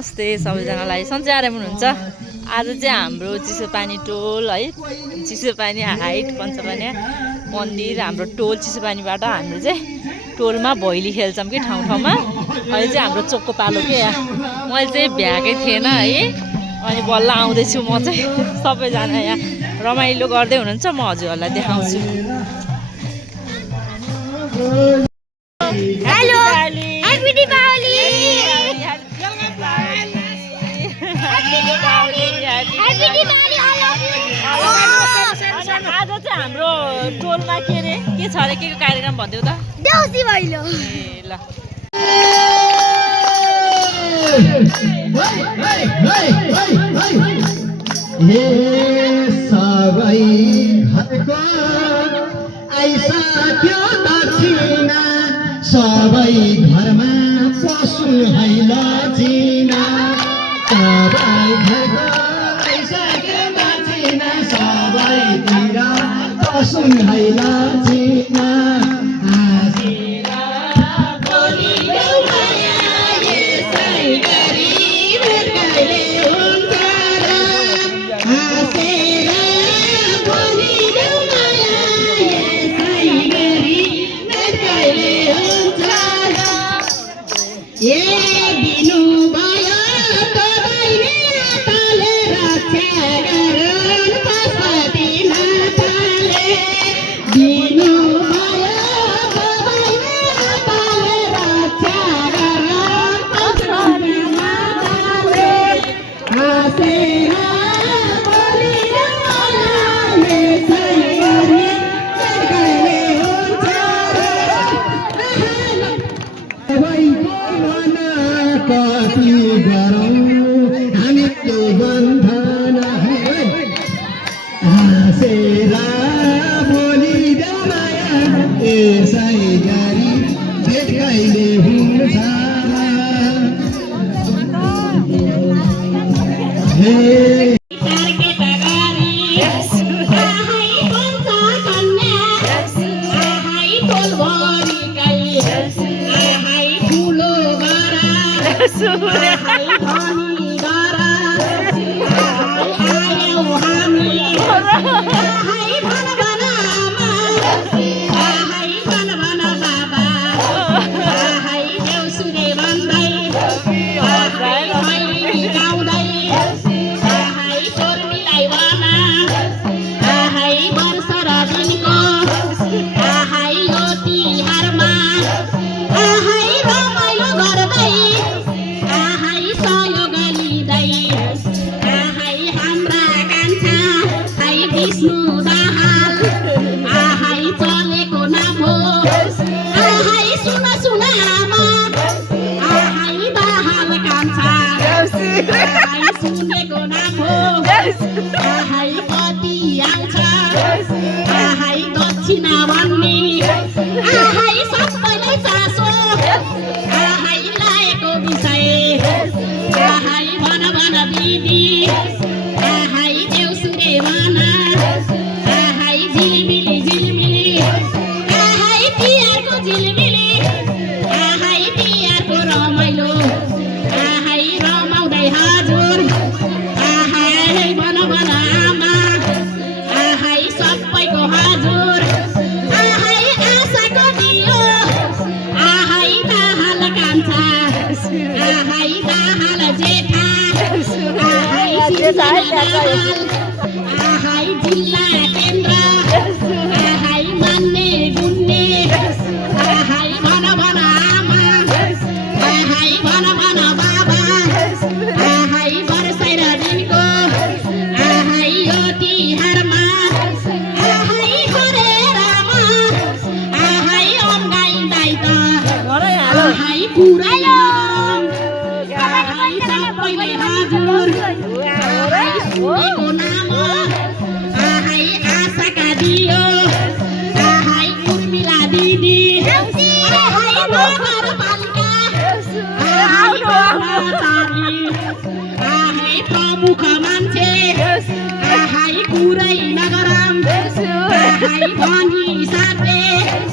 नमस्ते सबैजनालाई सन्चै आराम हुनुहुन्छ। आज चाहिँ हाम्रो चिसोपानी टोल है चिसोपानी हाइट पञ्चकन्या मन्दिर हाम्रो टोल चिसोपानीबाट हाम्रो चाहिँ टोलमा भैली खेल्छौँ कि ठाउँ ठाउँमा। अहिले चाहिँ हाम्रो चोकको पालो के यहाँ मैले चाहिँ भ्याएकै थिएन है, अनि बल्ल आउँदैछु म चाहिँ। सबैजना यहाँ रमाइलो गर्दै हुनुहुन्छ, म हजुरहरूलाई देखाउँछु। Hello happy Deepawali. आज चाहिँ हाम्रो टोलमा के अरे के छ अरे, के को कार्यक्रम भनिदेऊ त? देउसी भैलो। ए ल सबै घरको आइसक्यो दक्षिणा, सबै घरमा पशु हैला चिना, सबै घरको आइसक्यो दक्षिणा, सबैतिर पशु हैला चिना।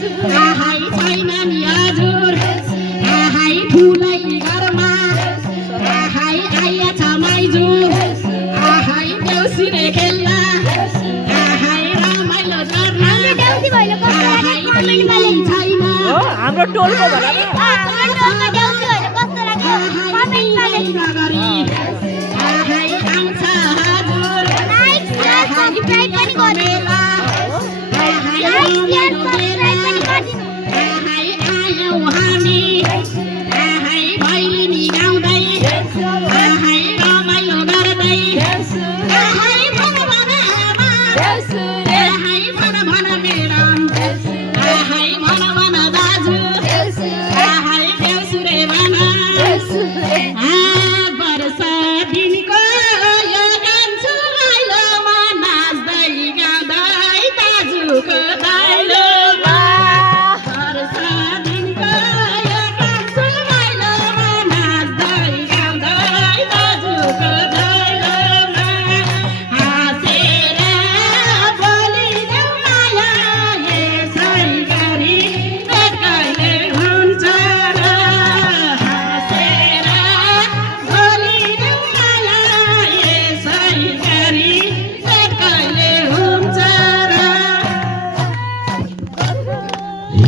छैन नि हजुर, आहाई ठुलै घरमा, आहाई हाम्रो टोलको भन न। हाम्रो टोलको देउसीहरू कस्तो लाग्यो कमेन्टमा लेख्नु। लाइक शेयर सब्स्क्राइब पनि गर्नु। लाइक शेयर सब्स्क्राइब पनि गर्नु।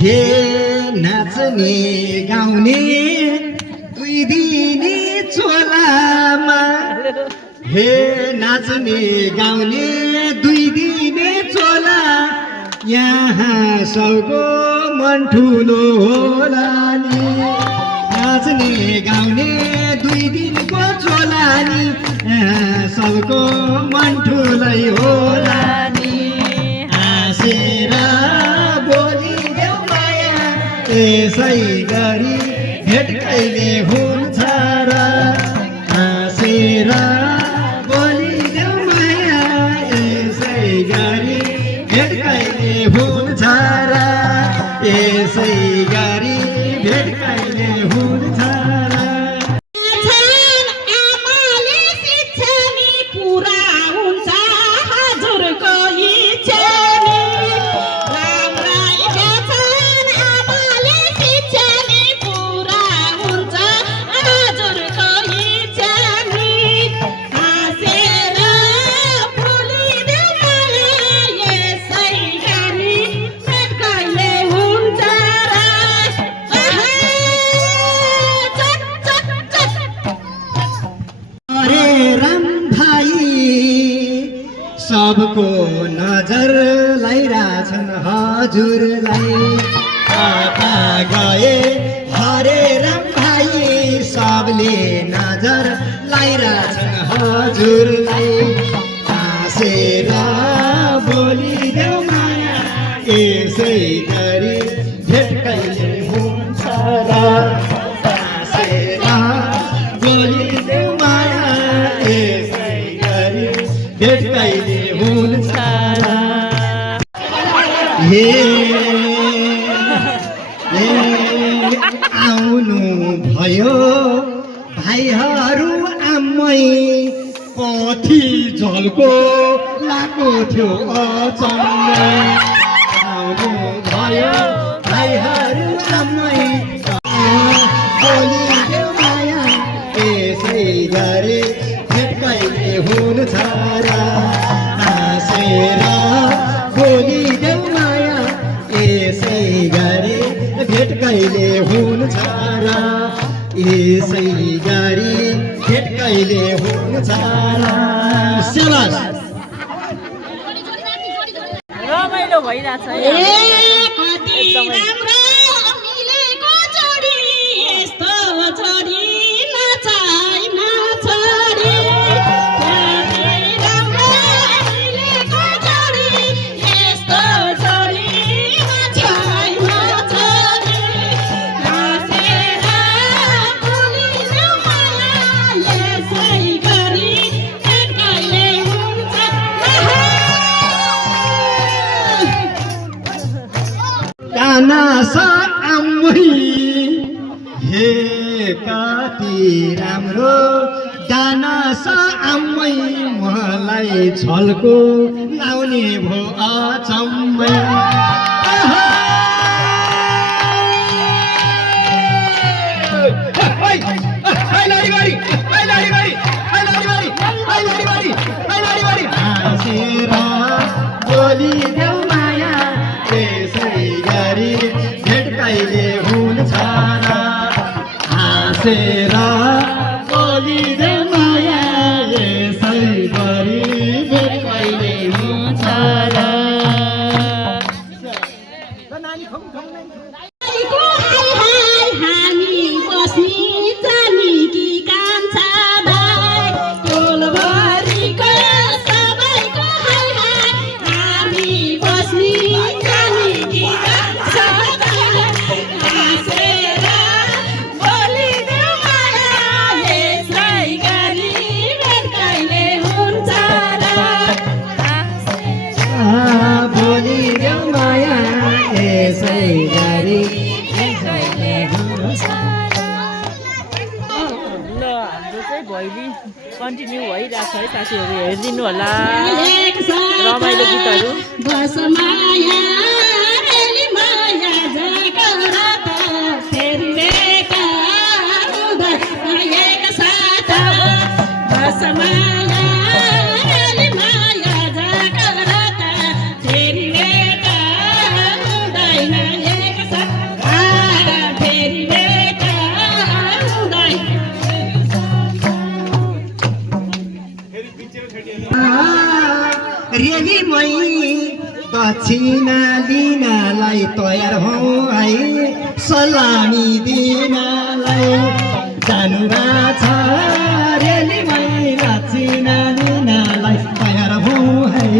हे नाच्ने गाउने दुई दिने चोलामा, हे नाच्ने गाउने दुई दिने चोला, यहाँ सबको मन ठुलो होला नि। नाच्ने गाउने दुई दिनको चोला नि, यहाँ सबको मन ठुलै होला नि। हाँसेर बोलिदेऊ माया यसै गरी भेट कहिले हुन्छ र। हाँसेर बोलिदेऊ माया यसै गरी भेट कहिले हुन्छ र। यसै गरी भेट कहिले हुन्छ र। सबको नजर लाइरहेछन् हजुरलाई। कता गए हरे राम भाइ, सबले नजर लाइरहेछन् हजुरलाई। हाँसेर बोलिदेऊ माया यसै गरी भेट कहिले हुन्छ र। हाँसेर बोलिदेऊ माया यसै गरी भेट कहिले हुन्छ र। हे आउनु भयो भाइहरू आमै, कति झल्को लाको थियो अचम्मै। आउनु भयो भाइहरू आमै, बोलिदेऊ माया यसै गरी भेट कहिले हुन्छ र। हाँसेर बोलिदेऊ माया यसै गरी भेट कहिले हुन्छ र। यसै गरी भेट कहिले हुन्छ र। शाबास। रमाइलो भइरहेछ कानासा आमै, हे कति राम्रो डानासा आमै, मलाई छल्को लाउने भो अचम्मै। हाँसेर बोलिदेऊ माया यसै गरी भेट कहिले हुन्छ हाँसेर बोलिदे माया यसै गरी भेट कहिले हुन्छ र हामी बस्नी जानी कि कान्छा दाइ टोलभरिको सबैको हाय हाय हामी बस्नी जानी कि कान्छा दाइ हाँसेर बोलिदेऊ माया यसै गरी भेट कहिले हुन्छ र बोलिदेऊ माया यसै गरी ल हाम्रो चाहिँ भैली कन्टिन्यू भइरहेको छ है साथीहरू हेरिदिनु होला रमाइलो गीतहरू बस माया रेली माया जगरा त फेरि बेका उदय एक साथ बस माया रेली माया जगरा त फेरि बेका उदय एक साथ फेरि बेका उदय रेली मै दक्षिणा लिनलाई तयार हौ है सलामी दिनलाई जानुभएको छ रेली मै दक्षिणा लिनलाई तयार हौ है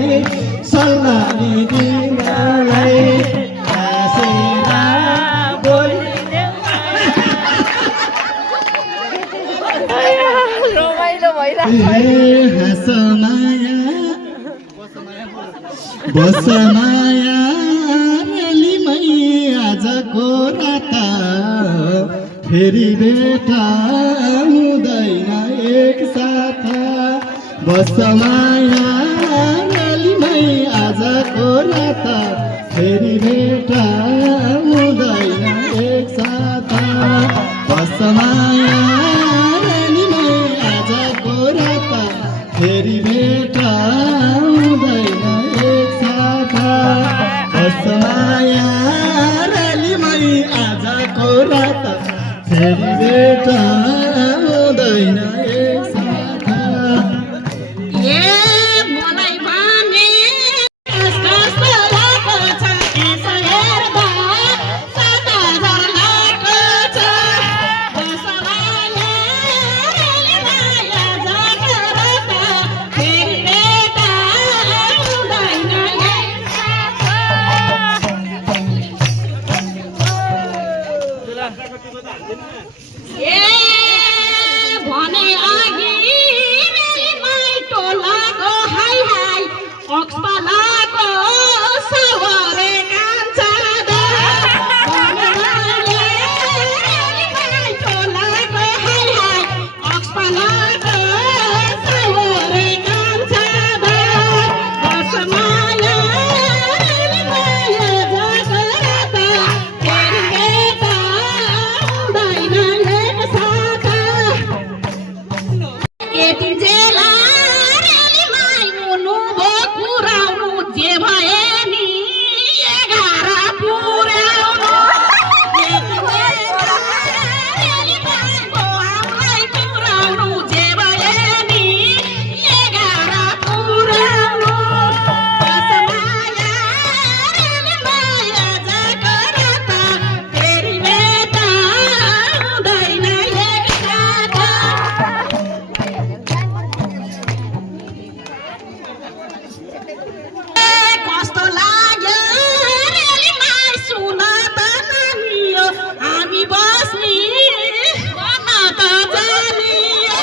सलामी दिनलाई हाँसेर रमाइलो भइरहेको छ हाँस माया बस माया रेलीमै आजको रात फेरि भेट हुँदैन एक साथ बस माया रेलीमै आजको रात फेरि भेट हुँदैन एक साथ बस माया रेलीमै आजको रात फेरि भेट हुँदैन एक साथ बस माया रेलीमै आजको रात फेरि भेट हुँदैन एक साथ मलाई भने कस्तो लागेको छ यसो हेर्दा 7,000 लागेको छ बस माया माया जगरा त फेरि भेट हुँदैन एक साथ भने अघि रेलीमै टोलाको हाय हाय अक्सपालाको सवारे कान्छा रेलीमै टोलाको हाय हाय अक्सपालाको सवारे कान्छा बस माया रेलीमै जगरा त फेरि भेट हुँदैन एक साथ यति जेला रेलीमै मुनु भो कुराउनु जे भए नि 11 पुर्याउनु यति जेला रेलीमै भो हामीलाई पुर्याउनु जे भए नि 11 पुर्याउनु बस माया रेलीमै जगरा त फेरि भेट हुँदैन एक साथ कस्तो लाग्यो रेलीमै सुन त नानियो हामी बस्नी भन त जानियो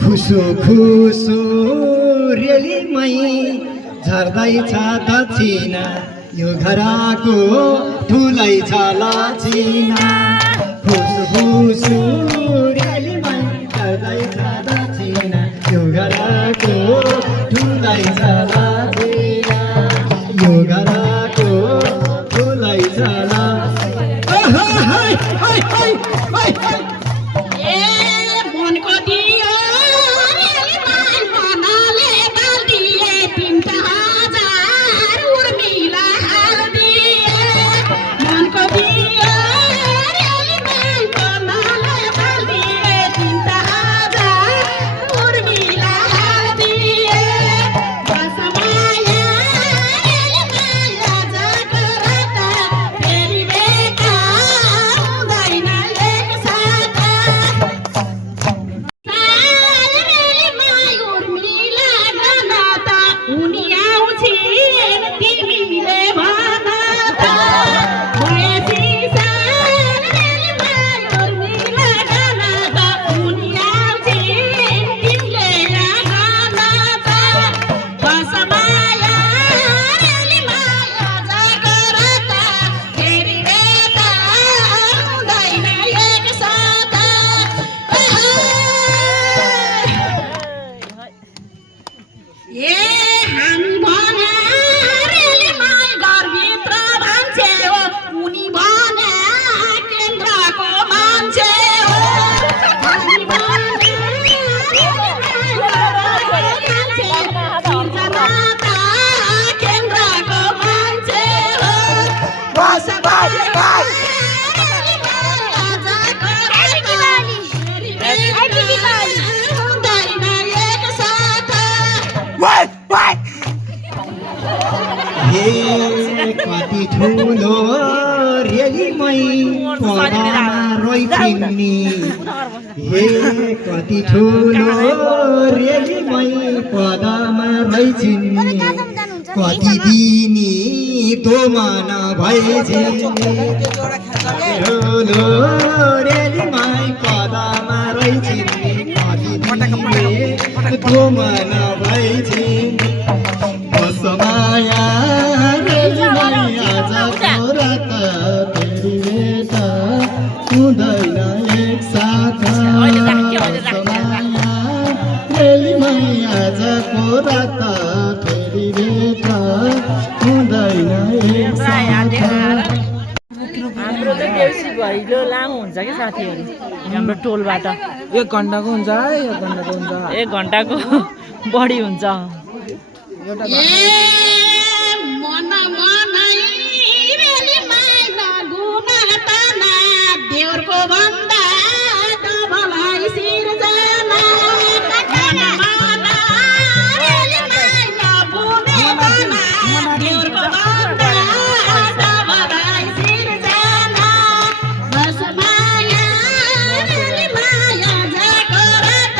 खुसो खुसो रेलीमै झर्दैछ दक्षिणा यो घरको ठुलै छ लक्षिणा खुसो खुसो रेलीमै झर्दैछ दक्षिणा यो घरको ठुलै छ लक्षिणा यो घरको ठुलै छ ए मनको दियो रेलीमै मनले बाल हे कति ठुलो रेलीमै पदामा रहिथिन् नि हे कति ठुलो रेलीमै पदामा रहिथिन् नि कति दिनी दोमान भइछिन् ठुलो रेलीमै पदामा रहिथिन् नि कति दिनी दोमान भइछिन् माया आजको रात फेरि भेट हुँदैन एक साथ आजको रात फेरि भेट हुँदैन एक साथ। हाम्रो चाहिँ देउसी भैलो लामो हुन्छ कि साथीहरू हाम्रो टोलबाट 1 घन्टाको हुन्छ है 1 घन्टाको हुन्छ 1 घन्टाको बढी हुन्छ देउरको भन्दा तबलाई सिर्जना देउरको भन्दा तबलाई सिर्जना बसमाया माया जाको रात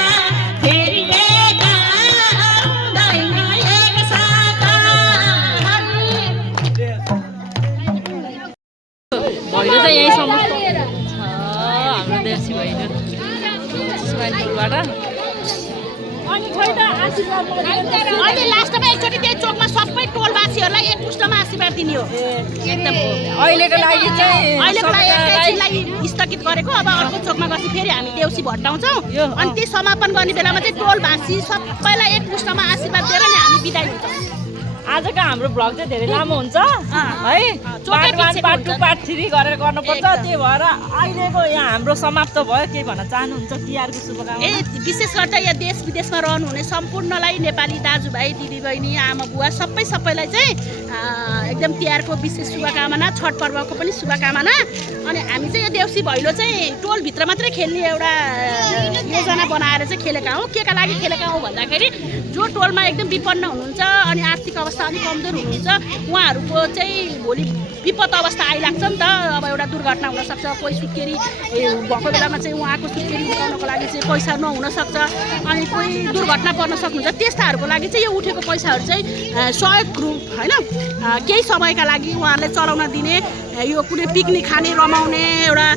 फेरि एक आउँदैन एक साथ भैलो चाहिँ यहीँसम्म छ हाम्रो देउसी भैलो टोलबाट अहिले लास्टमा एकचोटि त्यही चोकमा सबै टोलवासीहरूलाई एकमुष्टमा आशीर्वाद दिने हो अहिलेको लागि चाहिँ अहिलेको लागि एकैछिनलाई स्थगित गरेको अब अर्को चोकमा गएपछि फेरि हामी देउसी भट्टाउँछौँ अनि त्यो समापन गर्ने बेलामा चाहिँ टोलवासी सबैलाई एकमुष्टमा आशीर्वाद दिएर नै हामी बिदाइ दिन्छौँ। आजको हाम्रो भ्लग चाहिँ धेरै लामो हुन्छ है पार्ट 1 पार्ट 2 पार्ट 3 गरेर गर्नुपर्छ त्यही भएर अहिलेको यहाँ हाम्रो समाप्त भयो केही भन्न चाहनुहुन्छ तिहारको शुभकामना विशेष गरेर यहाँ देश विदेशमा रहनुहुने सम्पूर्णलाई नेपाली दाजुभाइ दिदीबहिनी आमा बुवा सबैलाई चाहिँ एकदम तिहारको विशेष शुभकामना छठ पर्वको पनि शुभकामना अनि हामी चाहिँ यो देउसी भैलो चाहिँ टोलभित्र मात्रै खेल्ने एउटा योजना बनाएर चाहिँ खेलेका हौँ के का लागि खेलेका हौँ भन्दाखेरि जो टोलमा एकदम विपन्न हुनुहुन्छ अनि आर्थिक अवस्था अलिक कमजोर हुनुहुन्छ उहाँहरूको चाहिँ भोलि विपद अवस्था आइलाग्छ नि त अब एउटा दुर्घटना हुनसक्छ कोही सुत्केरी भएको बेलामा चाहिँ उहाँको सुत्केरी उठाउनको लागि चाहिँ पैसा नहुनसक्छ अनि कोही दुर्घटना पर्न सक्नुहुन्छ त्यस्ताहरूको लागि चाहिँ यो उठेको पैसाहरू चाहिँ सहयोग रूप होइन केही समयका लागि उहाँहरूले चलाउन दिने यो कुनै पिकनिक खाने रमाउने एउटा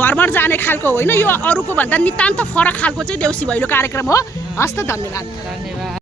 भ्रमण जाने खालको होइन यो अरूको भन्दा नितान्त फरक खालको चाहिँ देउसी भैलो कार्यक्रम हो हस्त धन्यवाद।